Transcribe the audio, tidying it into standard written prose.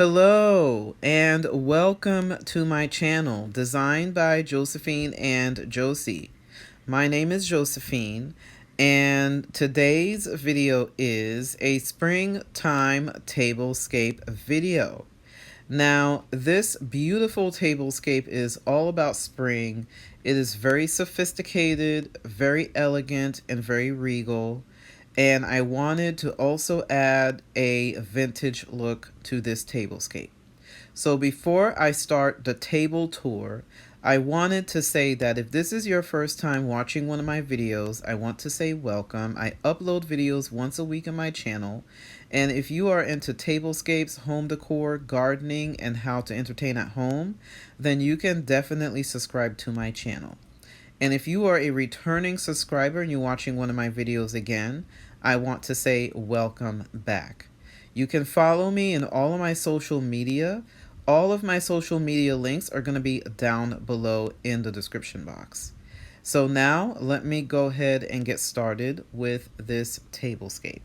Hello and welcome to my channel, designed by Josephine and Josie. My name is Josephine, and today's video is a springtime tablescape video. Now, this beautiful tablescape is all about spring. It is very sophisticated, very elegant, and very regal. And I wanted to also add a vintage look to this tablescape. So before I start the table tour, I wanted to say that if this is your first time watching one of my videos, I want to say welcome. I upload videos once a week on my channel. And if you are into tablescapes, home decor, gardening, and how to entertain at home, then you can definitely subscribe to my channel. And if you are a returning subscriber and you're watching one of my videos again, I want to say welcome back. You can follow me in all of my social media. All of my social media links are going to be down below in the description box. So now let me go ahead and get started with this tablescape.